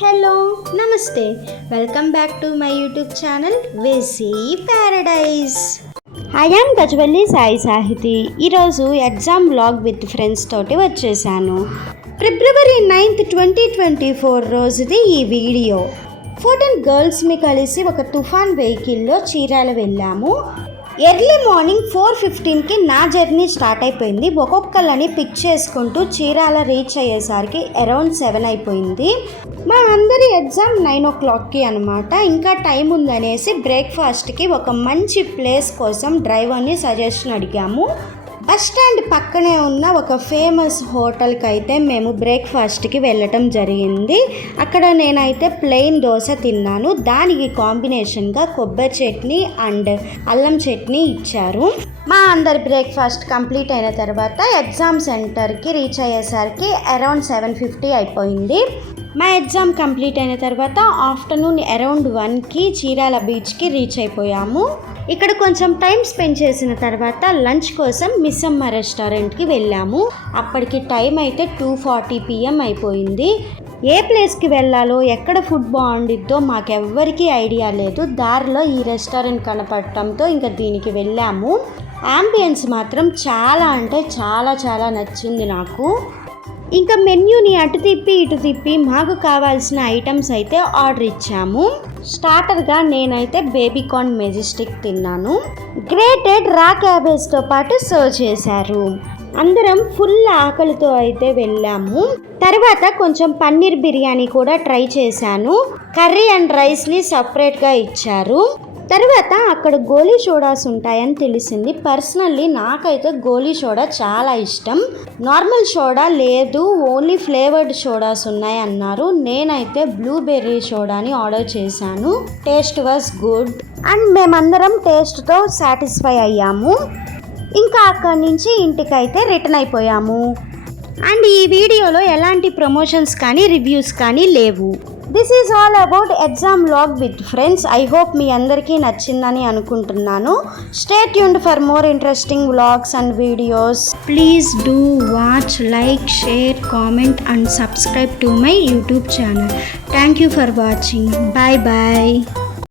Hello నమస్తే welcome back to my YouTube channel వేసీ paradise. I am Gajavalli Sai Sahiti. ఈరోజు exam vlog with friends తోటి వచ్చేసాను. ఫిబ్రవరి 9th 2024 రోజుది ఈ వీడియో. 14 గర్ల్స్ని కలిసి ఒక తుఫాన్ వెహికల్లో చీరాల వెళ్ళాము. ఎర్లీ మార్నింగ్ 4:15కి నా జర్నీ స్టార్ట్ అయిపోయింది. ఒక్కొక్కళ్ళని పిక్ చేసుకుంటూ చీరాల రీచ్ అయ్యేసరికి అరౌండ్ 7 అయిపోయింది. మా అందరి ఎగ్జామ్ 9 o'clockకి అనమాట. ఇంకా టైం ఉందనేసి బ్రేక్ఫాస్ట్కి ఒక మంచి ప్లేస్ కోసం డ్రైవర్ని సజెషన్ అడిగాము. బస్ స్టాండ్ పక్కనే ఉన్న ఒక ఫేమస్ హోటల్కి అయితే మేము బ్రేక్ఫాస్ట్కి వెళ్ళటం జరిగింది. అక్కడ నేనైతే ప్లెయిన్ దోశ తిన్నాను. దానికి కాంబినేషన్గా కొబ్బరి చట్నీ అండ్ అల్లం చట్నీ ఇచ్చారు. మా అందరి బ్రేక్ఫాస్ట్ కంప్లీట్ అయిన తర్వాత ఎగ్జామ్ సెంటర్కి రీచ్ అయ్యేసరికి అరౌండ్ 7:50 అయిపోయింది. మా ఎగ్జామ్ కంప్లీట్ అయిన తర్వాత ఆఫ్టర్నూన్ అరౌండ్ 1కి చీరాల బీచ్కి రీచ్ అయిపోయాము. ఇక్కడ కొంచెం టైం స్పెండ్ చేసిన తర్వాత లంచ్ కోసం మిస్సమ్మ రెస్టారెంట్కి వెళ్ళాము. అప్పటికి టైం అయితే 2:40 PM అయిపోయింది. ఏ ప్లేస్కి వెళ్ళాలో ఎక్కడ ఫుడ్ బాగుండిద్దో మాకెవ్వరికీ ఐడియా లేదు. దారిలో ఈ రెస్టారెంట్ కనపడటంతో ఇంకా దీనికి వెళ్ళాము. యాంబియన్స్ మాత్రం చాలా అంటే చాలా నచ్చింది నాకు. ఇంకా మెన్యూని అటు తిప్పి ఇటు తిప్పి మాకు కావాల్సిన ఐటమ్స్ అయితే ఆర్డర్ ఇచ్చాము. స్టార్టర్గా నేనైతే బేబీకార్న్ మెజెస్టిక్ తిన్నాను. గ్రేటెడ్ రా క్యాబేజ్తో పాటు సర్వ్ చేశారు. అందరం ఫుల్ ఆకలితో అయితే వెళ్ళాము. తర్వాత కొంచెం పన్నీర్ బిర్యానీ కూడా ట్రై చేశాను. కర్రీ అండ్ రైస్ని సపరేట్గా ఇచ్చారు. తర్వాత అక్కడ గోలీ సోడాస్ ఉంటాయని తెలిసింది. పర్సనల్లీ నాకైతే గోలీ సోడా చాలా ఇష్టం. నార్మల్ సోడా లేదు, ఓన్లీ ఫ్లేవర్డ్ సోడాస్ ఉన్నాయి అన్నారు. నేనైతే బ్లూబెర్రీ సోడాని ఆర్డర్ చేశాను. టేస్ట్ వాజ్ గుడ్ అండ్ మేమందరం టేస్ట్తో సాటిస్ఫై అయ్యాము. ఇంకా అక్కడి నుంచి ఇంటికైతే రిటర్న్ అయిపోయాము. అండ్ ఈ వీడియోలో ఎలాంటి ప్రమోషన్స్ కానీ రివ్యూస్ కానీ లేవు. This is all about exam vlog with friends. I hope మీ అందరికీ నచ్చిందని అనుకుంటున్నాను. Stay tuned for more interesting vlogs and videos. Please do watch, like, share, comment and subscribe to my YouTube channel. Thank you for watching. Bye bye.